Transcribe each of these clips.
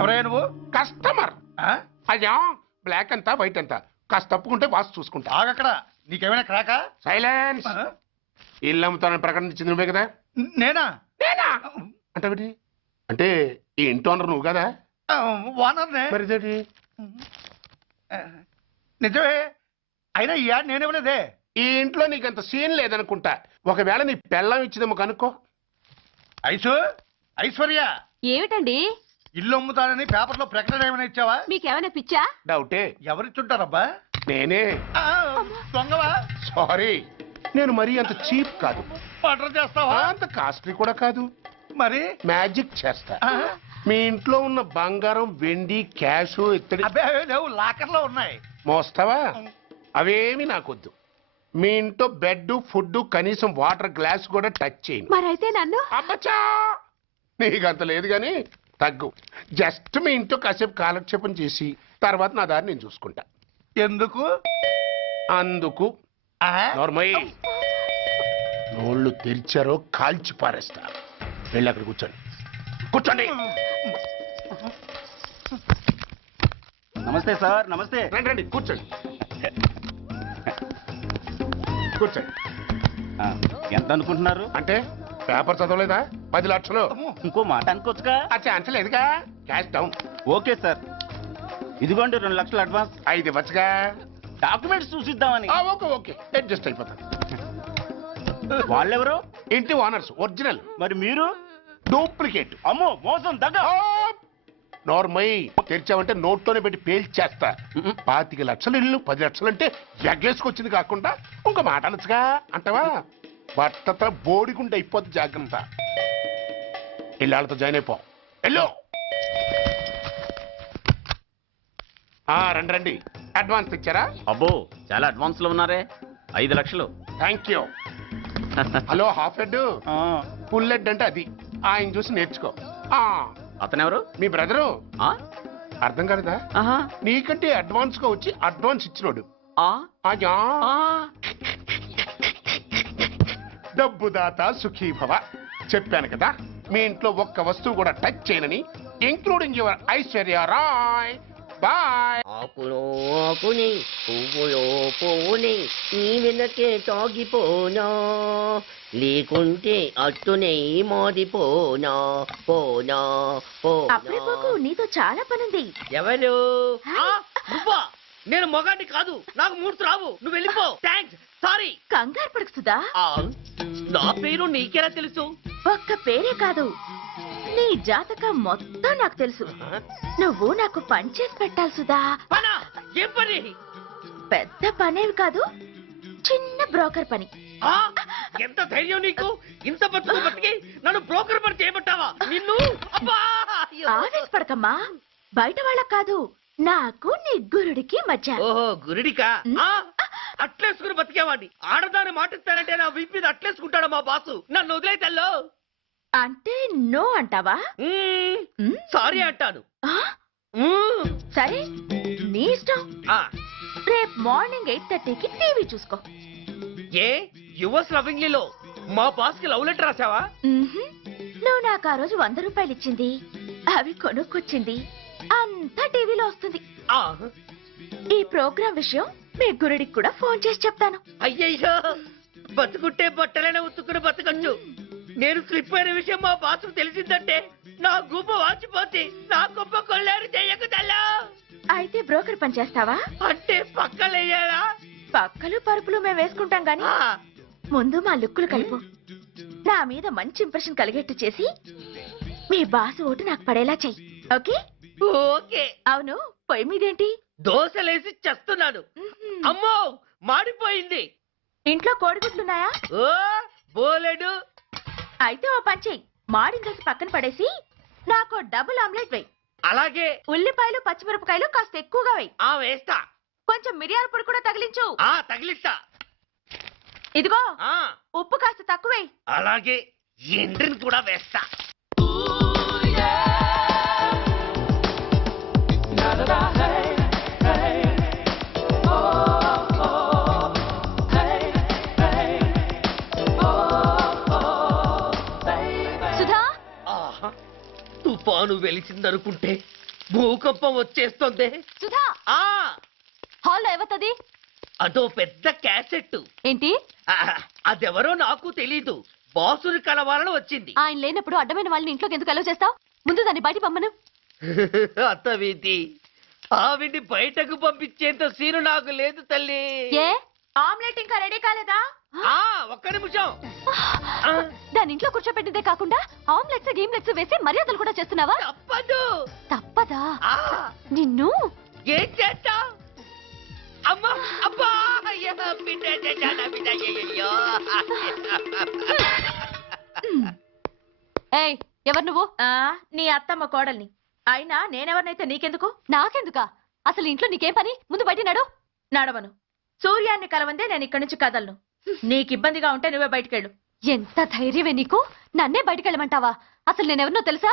ఎవరయ్యా నువ్వు? కస్టమర్. అయ్యా బ్లాక్ అంతా వైట్ అంతా కాస్త తప్పుకుంటే బాస్ చూసుకుంటా. ఆగక్కడ, నీకేమైనా క్రాకా? సైలెన్స్. ఇల్లు అమ్ముతానని ప్రకటించింది నువ్వే కదా? నేనా? నేనా అంటే అంటే ఈ ఇంటి ఓనర్ నువ్వు కదా? ఓనర్నే. మరి ఇదేంటి? నిజమే, అయినా ఈ యాడ్ నేనేమలేదే. ఈ ఇంట్లో నీకంత సీన్ లేదనుకుంటా. ఒకవేళ నీ పెళ్ళం ఇచ్చిందేమో కనుక్కో. ఐశ్వర్య, ఏమిటండి ఇల్లు అమ్ముతానని పేపర్లో ప్రకటన ఏమైనా ఇచ్చావా? మీకేమైనా పిచ్చా? డౌటే. ఎవరిచ్చుంటారబ్బా? నేనే. దొంగవా? సారీ, నేను మరీ అంత చీప్ కాదు. మర్డర్ చేస్తావా? అంత కాస్ట్లీ కూడా కాదు. మరి మ్యాజిక్ చేస్తా. మీ ఇంట్లో ఉన్న బంగారం, వెండి, క్యాష్, ఇత్తడి లేవు, లాకర్ లో ఉన్నాయి. మోస్తావా? అవేమి నాకొద్దు. మీ ఇంట్లో బెడ్, ఫుడ్, కనీసం వాటర్ గ్లాస్ కూడా టచ్ చేయను. మరైతే నన్ను అబ్బచ్చా, నీకంత లేదు గాని తగ్గు. జస్ట్ మీ ఇంట్లో కాసేపు కాలక్షేపం చేసి తర్వాత నా దారి నేను చూసుకుంటా. ఎందుకు? అందుకు. నోర్మయ్య, నోళ్ళు తెరిచారో కాల్చి పారేస్తా. వెళ్ళి అక్కడ కూర్చోండి. కూర్చోండి. నమస్తే సార్. నమస్తే. రండి రండి, కూర్చోండి. కూర్చోండి. ఎంత అనుకుంటున్నారు? అంటే పేపర్ చదవలేదా? 10 లక్షలు. ఇంకో మాట అనుకోవచ్చుగా. ఆ ఛాన్స్ లేదుగా. Cash down. ఓకే సార్, ఇదిగోండి 2 లక్షలు అడ్వాన్స్. 5 ఇవ్వచ్చుగా. డాక్యుమెంట్స్ చూసిద్దామని. ఓకే ఓకే, అడ్జస్ట్ అయిపోతాను. వాళ్ళెవరు? ఇంటి ఓనర్స్. ఒరిజినల్. మరి మీరు? డూప్లికేట్. అమ్మో, మోసం, దగ్గర. నోర్మై, తెరిచావంటే నోట్లోనే పెట్టి పేల్చేస్తా. 25 లక్షలు ఇల్లు 10 లక్షలు అంటే ఎగ్గేసుకొచ్చింది కాకుండా ఇంకో మాట అనొచ్చుగా. అంటావా? బట్టతో బోడిగుండి అయిపోద్ది. జాగ్రత్త. ఇళ్ళతో జాయిన్ అయిపో. వెళ్ళు. రండి రండి. అడ్వాన్స్ ఇచ్చారా? అబ్బో, చాలా అడ్వాన్స్ లో ఉన్నారే. 5 లక్షలు. Thank you. Hello, half head. Full head అంటే అది. ఆయన చూసి నేర్చుకో. అతనెవరు? మీ బ్రదరు. అర్థం కాలేదా? నీకంటే అడ్వాన్స్ గా వచ్చి అడ్వాన్స్ ఇచ్చినోడు. డబ్బు దాత సుఖీభవ. చెప్పాను కదా, మీ ఇంట్లో ఒక్క వస్తువు కూడా టచ్ చేయనని, including your Aishwarya Rai. Bye. ఆకులో ఆకుని, పువ్వులో పువ్వుని, నీ వెనకే తాగిపోనా, లేకుంటే అట్టునే మారిపోనా. పోనా అప్పుడే నీతో చాలా పనుంది. ఎవరు? నువ్వా? నేను మొగాడి కాదు, నాకు మూర్తి రావు. నువ్వు వెళ్ళిపో. Thanks, sorry. కంగారు పడుకుతుందా? నా పేరు నీకెలా తెలుసు? ఒక్క పేరే కాదు, నీ జాతకం మొత్తం నాకు తెలుసు. నువ్వు నాకు పని చేసి పెట్టాలి సుధా. పనా? ఏం పని? పెద్ద పనేవి కాదు, చిన్న బ్రోకర్ పని. ఎంత ధైర్యం నీకు? ఇంత బతికి నన్ను బ్రోకర్ పని చేయబట్టావా? నిన్ను ఆవేశపడకమ్మా. బయట వాళ్ళకు కాదు, నాకు నీ గురుడికి మధ్య. ఓహో, గురుడికా? అట్లేసుకుని బతికేవాడిని. ఆడదాన్ని మాటిస్తానంటే నా వీపు మీద అట్లేసుకుంటాడా మా బాసు? నన్ను వదిలేతల్లో. అంటే నో అంటావా? సారీ అంటాను. సరే, నీ ఇష్టం. రేపు మార్నింగ్ 8:30కి టీవీ చూసుకో. ఏ యువర్స్ లవింగ్లీలో మా బాస్ కి లవ్ లెటర్ రాసావా? నువ్వు నాకు ఆ రోజు 100 రూపాయలు ఇచ్చింది, అవి కొనుక్కొచ్చింది అంతా టీవీలో వస్తుంది. ఈ ప్రోగ్రాం విషయం మీ గురుడికి కూడా ఫోన్ చేసి చెప్తాను. అయ్యయ్యో, బతుకుంటే బట్టలైనా ఉత్తుకుని బతకచ్చు. నేను స్లిప్ అయిన విషయం మా బాసు తెలిసిందంటే నా గుబ్బ వాచిపోతే నా గొప్ప కొల్లారు చెయ్యకు తల్లా. అయితే బ్రోకర్ పని చేస్తావా? అంటే పక్కలేయాలా? పక్కలు పరుపులు మేము వేసుకుంటాం గాని ముందు మా లుక్కులు కలుపు. నా మీద మంచి ఇంప్రెషన్ కలిగేట్టు చేసి మీ బాసు ఓటు నాకు పడేలా చెయ్యి. ఓకే? ఓకే. అవును, పొయ్యి మీదేంటి? దోశలేసి చేస్తున్నాను. అమ్మో, మాడిపోయింది. ఇంట్లో కోడిగుడ్లున్నాయా? ఓ బోలెడు. అయితే ఓ పని చెయ్యి, మాడిన దోశ పక్కన పడేసి నాకు డబుల్ ఆమ్లెట్ వేయి. అలాగే. ఉల్లిపాయలు పచ్చిమిరపకాయలు కాస్త ఎక్కువగా వేయి. వేస్తా. కొంచెం మిరియాల పొడి కూడా తగిలించు. తగిలిస్తా. ఇదిగో, ఉప్పు కాస్త తక్కువే. అలాగే, ఎండ్రిని కూడా వేస్తా. సుధా, తుఫాను వెలిసిందనుకుంటే భూకంపం వచ్చేస్తుంది. సుధా ఆ హాల్లో ఏవతది అదో పెద్ద క్యాసెట్. ఏంటి అదెవరో నాకు తెలీదు. బాసుని కలవాలని వచ్చింది. ఆయన లేనప్పుడు అడ్డమైన వాళ్ళని ఇంట్లోకి ఎందుకు అలవ్ చేస్తావు? ముందు దాన్ని బయట పంపను. అత్తవీతి ఆవిడ్ని బయటకు పంపించేంత సీను నాకు లేదు తల్లి. ఏ ఆమ్లెట్ ఇంకా రెడీ కాలేదా? ఒక్క నిమిషం. దాని ఇంట్లో కూర్చోపెట్టిందే కాకుండా ఆమ్లెట్స్ గీమ్లెట్స్ వేసి మర్యాదలు కూడా చేస్తున్నావా? తప్పదు. తప్పదా? ఆ నిన్ను ఏం చేస్తా? అమ్మా అబ్బా అయ్యా, బిడ్డ చేశానా బిడ్డ, అయ్యయ్యో. ఏయ్ ఎవరు నువ్వు? నీ అత్తమ్మ కోడల్ని. అయినా నేనెవరినైతే నీకెందుకు? నాకెందుకా? అసలు ఇంట్లో నీకేం పని? ముందు బయట నడు. నడవను. సూర్యాన్ని కలవందే నేను ఇక్కడి నుంచి కదలను. నీకు ఇబ్బందిగా ఉంటే నువ్వే బయటకెళ్ళు. ఎంత ధైర్యమే నీకు? నన్నే బయటకెళ్ళమంటావా? అసలు నేనెవరినో తెలుసా?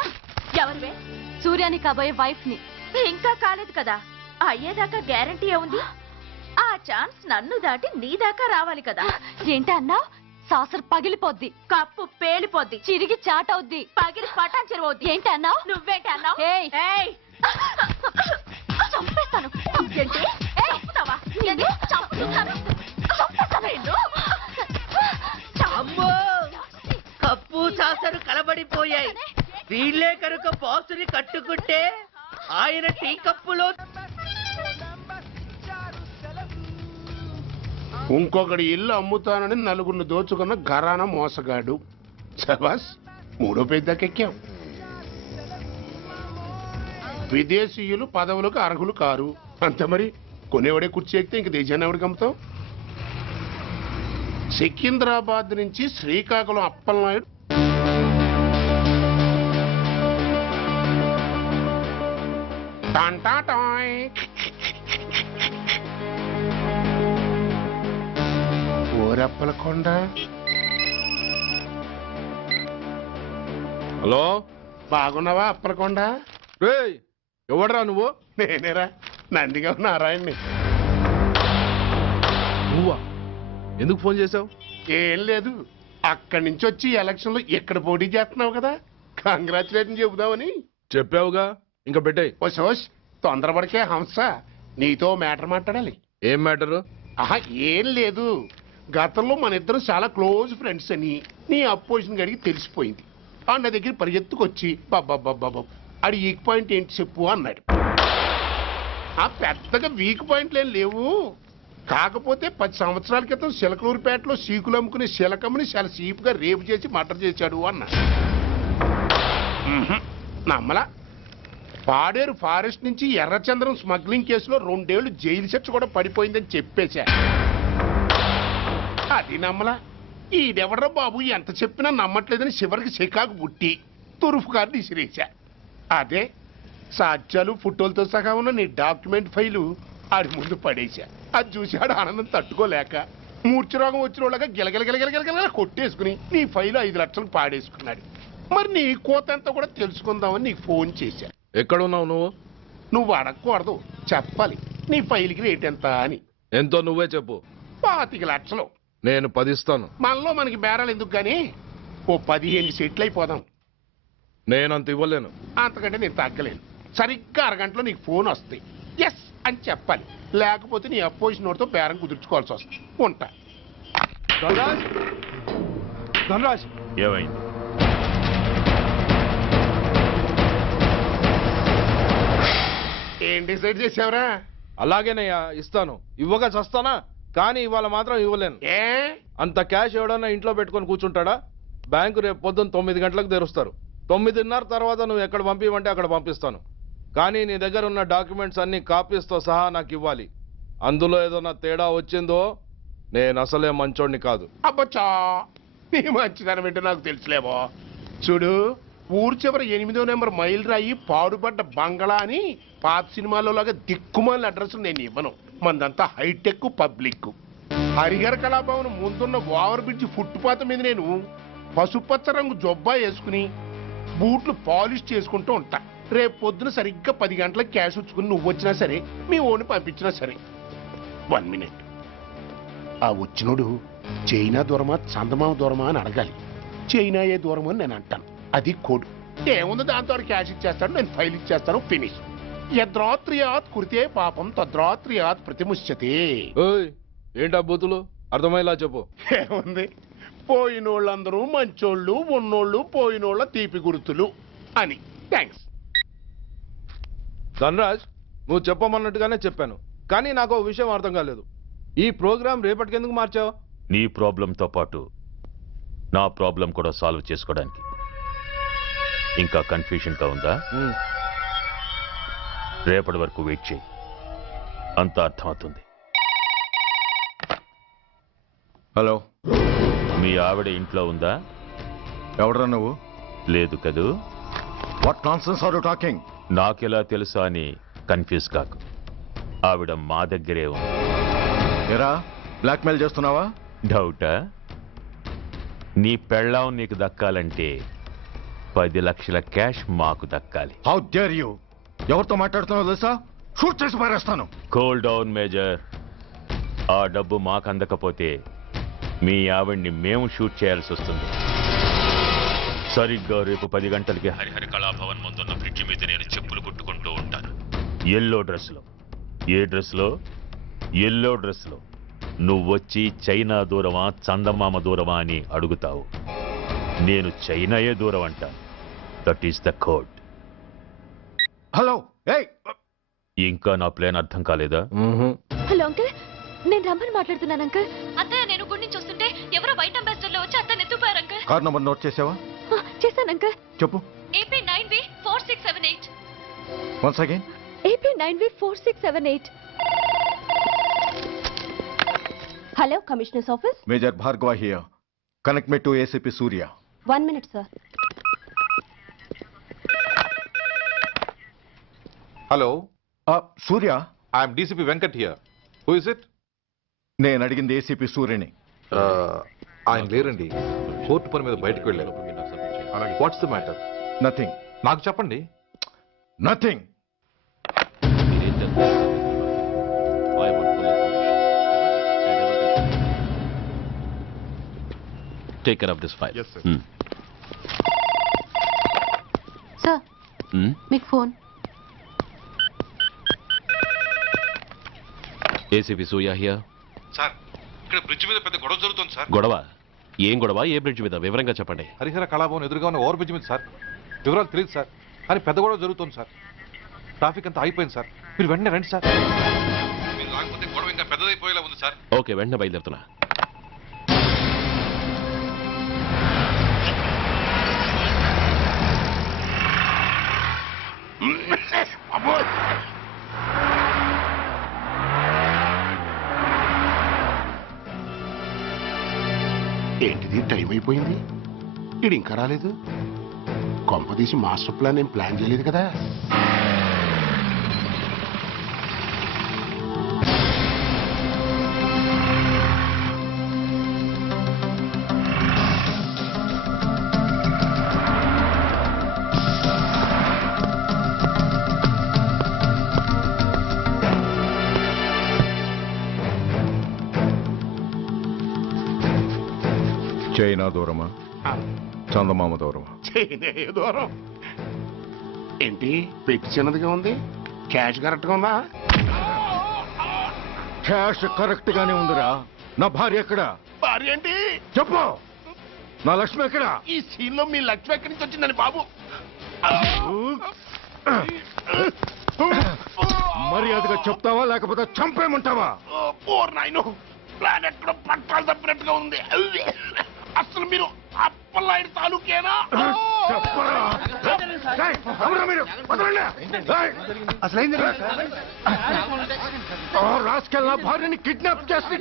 ఎవరివే? సూర్యాన్ని కాబోయే వైఫ్ ని. ఇంకా కాలేదు కదా, అయ్యేదాకా గ్యారంటీ ఏముంది? ఆ ఛాన్స్ నన్ను దాటి నీ దాకా రావాలి కదా. ఏంటి అన్నా? సాసర్ పగిలిపోద్ది, కప్పు పేలిపోద్ది, చిరిగి చాటవుద్ది, పగిలి పటాన్ చెరువవుద్ది. ఏంటి అన్నా? నువ్వేంటి అన్నా? చంపేస్తాను. ఏంటి? చంపుతావా? చంపుతాను. అమ్మో, కప్పు సాసరు కలబడిపోయాయి. వీళ్ళే కనుక బాసుని కట్టుకుంటే ఆయన టీ కప్పులో ఇంకొకటి ఇల్లు అమ్ముతానని నలుగురిని దోచుకున్న ఘరానా మోసగాడు. శబాస్, మూడో పెద్దకెక్కాం. విదేశీయులు పదవులకు అర్హులు కారు అంతే మరి. కొనేవాడే కుర్చీ ఎక్కితే ఇంక దేశాన్ని ఎవడికి అమ్ముతాం? సికింద్రాబాద్ నుంచి శ్రీకాకుళం అప్పలనాయుడు టాంటాటాయ్. ఓరప్పలకొండ. హలో, బాగున్నావా అప్పలకొండ? రేయ్ ఎవడ్రా నువ్వు? నేనేరా, నందిగా నారాయణ్ని. నువ్వా? ఎందుకు ఫోన్ చేసావు? ఏం లేదు, అక్కడి నుంచి వచ్చి ఎలక్షన్ లో ఇక్కడ పోటీ చేస్తున్నావు కదా, కంగ్రాచులేషన్ చెబుదామని. చెప్పావుగా, ఇంకా పెట్టాయి. ఓ సోష్, తొందరపడికే హంస, నీతో మ్యాటర్ మాట్లాడాలి. ఏం మ్యాటరు? ఆహా, ఏం లేదు, గతంలో మన ఇద్దరం చాలా క్లోజ్ ఫ్రెండ్స్ అని నీ అపోజిషన్ గడికి తెలిసిపోయింది. ఆ నా దగ్గర పరిగెత్తుకొచ్చి బాబా అడి వీక్ పాయింట్ ఏంటి చెప్పు అన్నాడు. ఆ పెద్దగా వీక్ పాయింట్లు ఏం లేవు, కాకపోతే 10 సంవత్సరాల క్రితం చిలకలూరుపేటలో సీకులు అమ్ముకునే శిలకమ్మని చాలా సీపుగా రేపు చేసి మర్డర్ చేశాడు అన్నా. నమ్మలా. పాడేరు ఫారెస్ట్ నుంచి ఎర్రచంద్రం స్మగ్లింగ్ కేసులో 2 ఏళ్లు జైలు శిక్ష కూడా పడిపోయిందని చెప్పేశా. అది నమ్మలా. ఈడెవడ్రా బాబు ఎంత చెప్పినా నమ్మట్లేదని చివరికి చికాకు పుట్టి తురుపు కార్డు ఇసిరేశా. అదే సాక్ష్యాలు ఫోటోలతో సహా ఉన్న నీ డాక్యుమెంట్ ఫైలు ఆడి ముందు పడేశా. అది చూశాడు ఆనందం తట్టుకోలేక మూర్ఛరోగం వచ్చిన వాళ్ళగా గిలగిలగిలగిలగిలగిల కొట్టేసుకుని నీ ఫైలు 5 లక్షలు పాడేసుకున్నాడు. మరి నీ కోతంతా కూడా తెలుసుకుందామని నీకు ఫోన్ చేశా. ఎక్కడున్నావు నువ్వు? నువ్వు అడగకూడదు, చెప్పాలి. నీ ఫైల్కి రేట్ ఎంత అని. ఎంతో నువ్వే చెప్పు. 25 లక్షలు. నేను 10 ఇస్తాను. మనలో మనకి బేరాలు ఎందుకు గానీ ఓ 15 సెట్లు అయిపోదాం. నేనంత ఇవ్వలేను. అంతకంటే నేను తగ్గలేను. సరిగ్గా అరగంటలో నీకు ఫోన్ వస్తాయి. ఎస్ అని చెప్పాలి, లేకపోతే నీ అపోజిషన్ వాడితో బేరం కుదుర్చుకోవాల్సి వస్తుంది. ఉంటా. ధనరాజ్, ధనరాజ్, ఏమైంది? ఏం డిసైడ్ చేసావురా? అలాగేనయ్యా, ఇస్తాను. ఇవ్వగా చస్తానా, కానీ ఇవాళ మాత్రం ఇవ్వలేను. ఏ అంత క్యాష్ ఎవడన్నా ఇంట్లో పెట్టుకొని కూర్చుంటాడా? బ్యాంకు రేపు పొద్దున్న 9 గంటలకు తెరుస్తారు. 9:30 తర్వాత నువ్వు ఎక్కడ పంపివంటే అక్కడ పంపిస్తాను. కానీ నీ దగ్గర ఉన్న డాక్యుమెంట్స్ అన్ని కాపీస్తో సహా నాకు ఇవ్వాలి. అందులో ఏదైనా తేడా వచ్చిందో నేను అసలే మంచోడిని కాదు. అబ్బచ్చా, నీ మంచిదనం ఏంటో నాకు తెలుసులేవో. చూడు, ఊరు చివర 8వ నెంబర్ మైల్ రాయి పాడుపడ్డ బంగళా అని పాత సినిమాలో లాగా దిక్కుమాల అడ్రస్ నేను ఇవ్వను. మందంతా హైటెక్ పబ్లిక్. హరిహర కళాభవన్ ముందున్న ఓవర్ బ్రిడ్జ్ ఫుట్పాత్ మీద నేను పసుపచ్చ రంగు జొబ్బా వేసుకుని బూట్లు పాలిష్ చేసుకుంటూ ఉంటా. రేపు పొద్దున సరిగ్గా 10 గంటలకు క్యాష్ వచ్చుకుని నువ్వు వచ్చినా సరే, మీ ఓని పంపించినా సరే. 1 మినిట్. ఆ వచ్చినోడు చైనా దూరమా చందమామ దూరమా అని అడగాలి. చైనా ఏ దూరమో అని నేను అంటాను. అది కోడ్. ఏముంది, దాంతో క్యాష్ ఇచ్చేస్తాడు, నేను ఫైల్ ఇచ్చేస్తాను, ఫినిష్. యద్రాత్రియాత్ కురితే పాపం తద్రాత్రియాత్ ప్రతిముష్యతే. ఓయ్ ఏంటా బూతులు అర్థమయ్యేలా చెప్పు. ఏముంది, పోయినోళ్ళందరూ మంచోళ్ళు, ఉన్నోళ్ళు పోయినోళ్ళ తీపి గుర్తులు అని. థ్యాంక్స్. ధనరాజ్, నువ్వు చెప్పమన్నట్టుగానే చెప్పాను, కానీ నాకు ఒక విషయం అర్థం కాలేదు. ఈ ప్రోగ్రాం రేపటికి ఎందుకు మార్చావు? నీ ప్రాబ్లంతో పాటు నా ప్రాబ్లం కూడా సాల్వ్ చేసుకోవడానికి. ఇంకా కన్ఫ్యూషన్గా ఉందా? రేపటి వరకు వెయిట్ చేయి, అంత అర్థమవుతుంది. హలో, మీ ఆవిడ ఇంట్లో ఉందా? ఎవడరా నువ్వు? లేదు కదూ. What nonsense are you talking? నాకెలా తెలుసా అని కన్ఫ్యూజ్ కాకు, ఆవిడ మా దగ్గరే ఉంది. ఎరా, బ్లాక్మెయిల్ చేస్తున్నావా? డౌటా? నీ పెళ్ళాం నీకు దక్కాలంటే 10 లక్షల క్యాష్ మాకు దక్కాలి. How dare you? ఎవరితో మాట్లాడుతున్నావు తెలుసా? షూట్ చేసి పారేస్తాను. Cool down major. ఆ డబ్బు మాకు అందకపోతే మీ ఆవిడ్ని మేము షూట్ చేయాల్సి వస్తుంది. సరిగ్గా రేపు 10 గంటలకి హరిహర కళాభవన్ ముందున్న బ్రిడ్జి మీద నేను చెప్పులు కుట్టుకుంటూ ఉంటాను. ఎల్లో డ్రెస్లో. ఏ డ్రెస్లో? ఎల్లో డ్రెస్లో. నువ్వొచ్చి చైనా దూరమా చందమామ దూరమా అని అడుగుతావు. నేను చైనాయే దూరం అంటాను. That is the code. Hello, ఏయ్, ఇంకా నా ప్లాన్ అర్థం కాలేదా? హలో అంకుల్, నేను రమ్మని మాట్లాడుతున్నాను అంకుల్. అత్తయ్య నేను గుడి నుంచి వస్తుంటే ఎవరో వైట్ అంబాసిడర్ లో వచ్చి అత్తని ఎత్తుపోయారు అంకుల్. కార్ నంబర్ నోట్ చేసావా? చేశాను అంకుల్. చెప్పు. AP 9V4678. Once again. AP 9V4678. Hello, commissioners office. Major Bhargava here. Connect me to ACP Surya. 1 minute sir. Hello, Surya, I'm DCP Venkat here. Who is it? నేను అడిగింది ACP సూర్యని. ఆయన లేరండి, court పని మీద బయటకు వెళ్ళారు. What's the matter? నథింగ్. నాకు చెప్పండి. Nothing. Take care of this file. Yes, sir. Sir, మీకు phone. ACP Surya here. Sir, ఇక్కడ బ్రిడ్జ్ మీద పెద్ద గొడవ జరుగుతుంది సార్. గొడవ? ఏం గొడవ? ఏ బ్రిడ్జ్ మీద? వివరంగా చెప్పండి. హరిహర కళాభవన్ ఎదురుగా ఉన్న ఓవర్ బ్రిడ్జ్ మీద సార్. వివరాలు తెలియదు సార్, కానీ పెద్ద గొడవ జరుగుతుంది సార్. ట్రాఫిక్ అంతా అయిపోయింది సార్. మీరు వెంటనే రండి సార్. మీరు రాకపోతే గొడవ ఇంకా పెద్దదైపోయేలా ఉంది సార్. ఓకే, వెంటనే బయలుదేరుతున్నా. ఏంటిది, టైం అయిపోయింది, ఇది ఇంకా రాలేదు. కొంపదీసి మాస్టర్ ప్లాన్ ఏం ప్లాన్ చేయలేదు కదా. చైనా దూరమా చందమామ దూరమా? చైనా దూరం ఏంటి, పెట్టి చిన్నదిగా ఉంది, క్యాష్ కరెక్ట్గా ఉందా? క్యాష్ కరెక్ట్ గానే ఉందిరా. నా భార్య ఎక్కడ? భార్య ఏంటి చెప్పు. నా లక్ష్మి ఎక్కడ? ఈ సీన్ లో మీ లక్ష్మి ఎక్కడి నుంచి వచ్చిందని బాబు? మర్యాదగా చెప్తావా లేకపోతే చంపేయమంటావా? పోర్ నాయను, ప్లాన్ ఎక్కడ పట్టాలు తప్పినట్టుగా ఉంది. అసలు మీరు అప్పలాంటి తాలూకేనా? చెప్పరా. ఏయ్, ఎవరా మీరు? వదలండి. ఏయ్, ఆ రాస్కెల్ నా భార్యని కిడ్నాప్ చేసి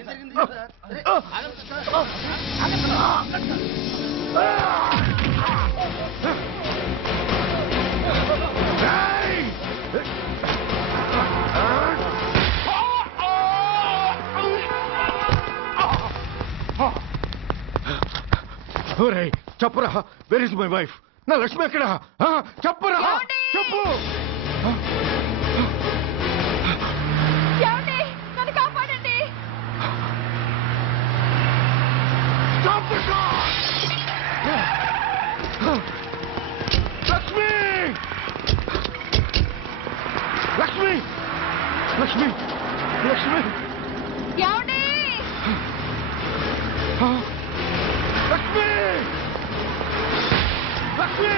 చెప్పరా. Where is my wife? నా లక్ష్మి ఎక్కడ? చెప్పరా, చెప్పు. నన్ను కాపాడండి. లక్ష్మి, లక్ష్మి లక్ష్మి ఏమండి లక్ష్మి లక్ష్మి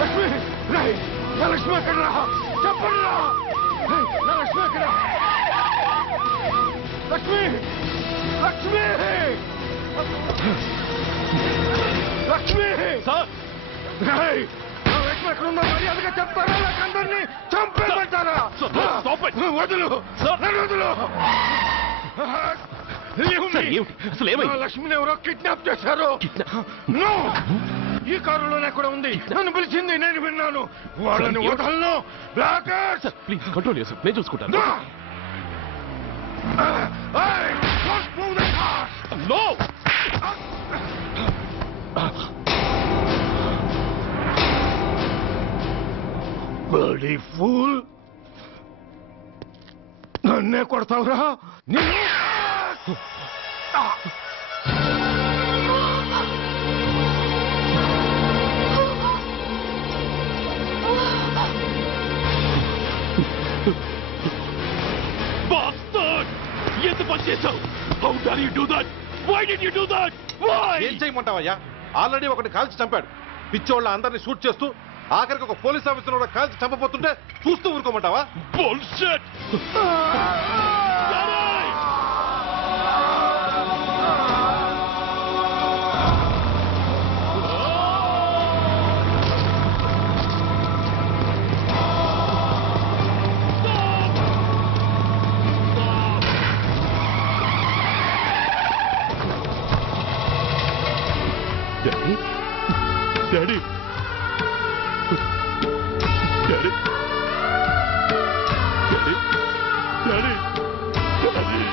లక్ష్మి రాయ్ నా లక్ష్మి ఎక్కడ రా చెప్పండి రా నా లక్ష్మి ఎక్కడ లక్ష్మి లక్ష్మి లక్ష్మి రాయ్ నా లక్ష్మి ఎక్కడ ఉందో మర్యాదగా చెప్తారా నాకందరినీ చంపేమంటారా వదులు నన్ను వదులు లక్ష్మిని ఎవరో కిడ్నాప్ చేశారు ఈ కారులోనే కూడా ఉంది నన్ను పిలిచింది నేను విన్నాను వాళ్ళని వదలను ప్లీజ్ కంట్రోల్ చేసి నేను చూసుకుంటాను బడీ ఫూల్ నన్నే కొడతావురా నిన్ను ఎంత పని చేశావు? How dare you do that? Why did you do that? Why? ఏం చేయమంటావయ్యా? ఆల్రెడీ ఒకటి కాల్చి చంపాడు. పిచ్చోళ్ళ అందరినీ షూట్ చేస్తూ ఆఖరికి ఒక పోలీస్ ఆఫీసర్ కూడా కాల్చి చంపబోతుంటే చూస్తూ ఊరుకోమంటావా? Bullshit! Daddy? Daddy? Daddy? Daddy? Daddy? Daddy?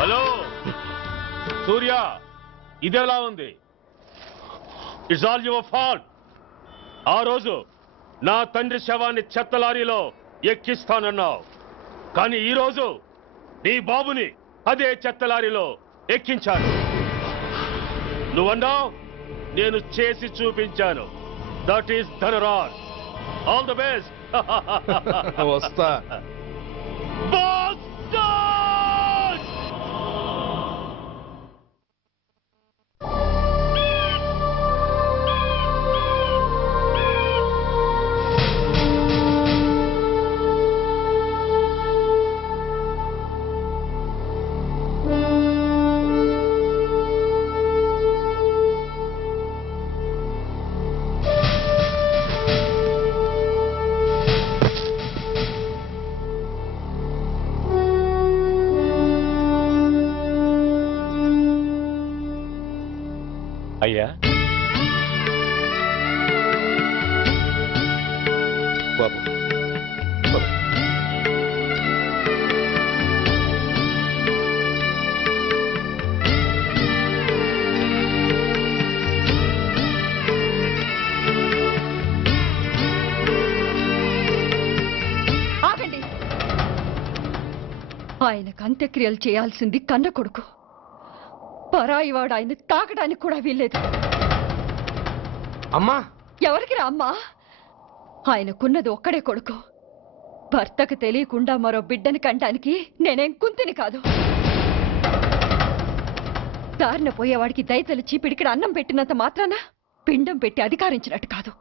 Hello Surya, ఇదెలా ఉంది? It's all your fault. ఆ రోజు నా తండ్రి శవాన్ని చెత్త లారీలో ఎక్కిస్తానన్నావు, కానీ ఈ రోజు నీ బాబుని అదే చెత్త లారీలో ఎక్కించాను. నువ్వన్నావు, నేను చేసి చూపించాను. That is Dhanraj. All the best. వస్తా. అయ్యా బాబు, ఆగండి. ఆయనకు అంత్యక్రియలు చేయాల్సింది కన్న కొడుకు. పరాయివాడు ఆయన తాకడానికి కూడా వీల్లేదు. అమ్మా, ఎవరికి రా అమ్మా? ఆయనకున్నది ఒక్కడే కొడుకు. భర్తకు తెలియకుండా మరో బిడ్డని కంటానికి నేనేం కుంతిని కాదు. దారిన పోయేవాడికి దయతలిచి పిడికిడ అన్నం పెట్టినంత మాత్రాన పిండం పెట్టి అధికారించినట్టు కాదు.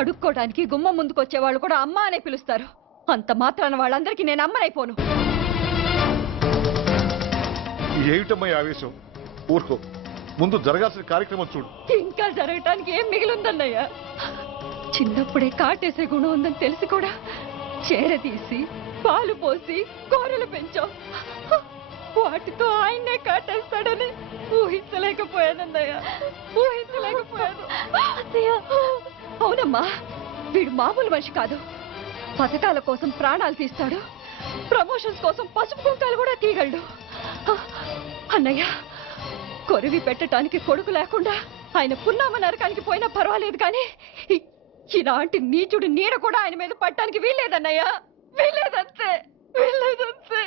అడుక్కోవడానికి గుమ్మం ముందుకొచ్చేవాళ్ళు కూడా అమ్మ అనే పిలుస్తారు. అంత మాత్రాన వాళ్ళందరికీ నేను అమ్మనైపోను. ఏమిటమ్మా ఆవేశం? ఊరుకో, ముందు జరగాల్సిన కార్యక్రమం చూడు. ఇంకా జరగటానికి ఏం మిగిలిందన్నయ్య? చిన్నప్పుడే కాటేసే గుణం ఉందని తెలిసి కూడా చేరదీసి పాలు పోసి కూరలు పెంచాం. వాటితో ఆయన్నే కాటేస్తాడని ఊహించలేకపోయానన్నయ్య, ఊహించలేకపోయాను. అవునమ్మా, వీడు మామూలు మనిషి కాదు. పథకాల కోసం ప్రాణాలు తీస్తాడు, ప్రమోషన్స్ కోసం పసుపు కుంకాలు కూడా తీయగలడు. అన్నయ్య, కొరివి పెట్టడానికి కొడుకు లేకుండా ఆయన పున్నామ నరకానికి పోయినా పర్వాలేదు కానీ ఇలాంటి నీచుడు నీడ కూడా ఆయన మీద పట్టడానికి వీల్లేదన్నయ్యా, వీల్లేదంతే, వీల్లేదంతే.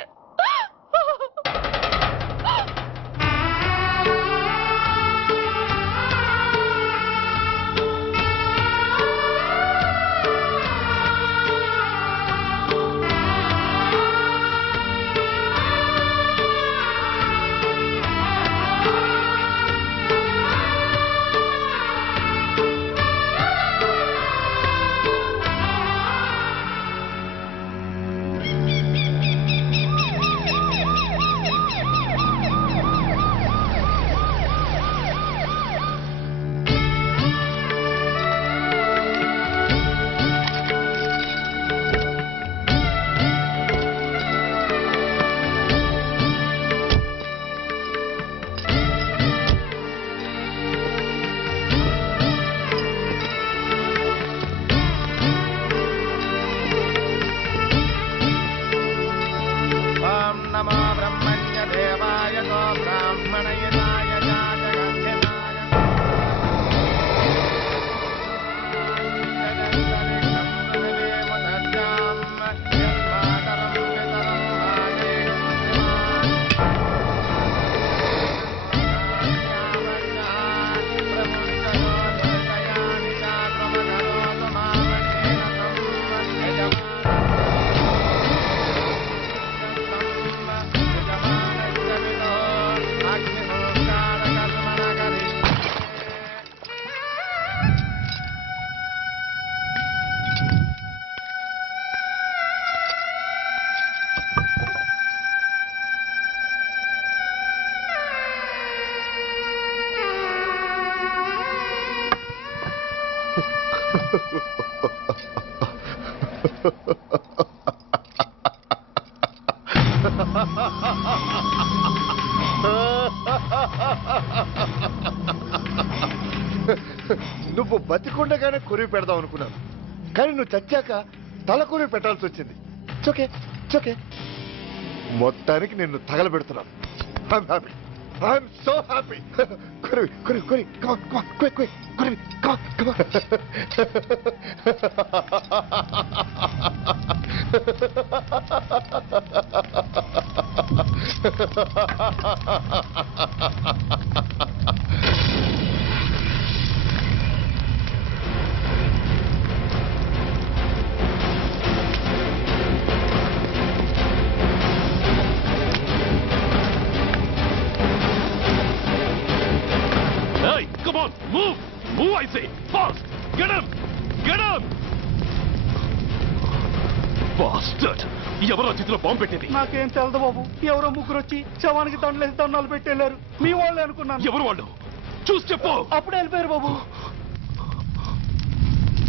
నువ్వు బతికుండగానే కొరివి పెడదాం అనుకున్నాను, కానీ నువ్వు చచ్చాక తల కొరివి పెట్టాల్సి వచ్చింది. చోకే చోకే మొత్తానికి నిన్ను తగలబెడుతున్నాను. I'm so happy. కొరివి కొరివి కొరి కొరివి Hey, come on, move! Move, I say! Fast! Get him! Get him! Bastard! ఎవరో చేతిలో బాంబు పెట్టేది? నాకేం తెలదు బాబు. ఎవరో ముగ్గురు వచ్చి శవానికి దండలేసి దండాలు పెట్టేళ్ళారు. మీ వాళ్ళే అనుకున్నాను. ఎవరు వాళ్ళు? చూసి చెప్పు. అప్పుడే వెళ్ళిపోయారు బాబు.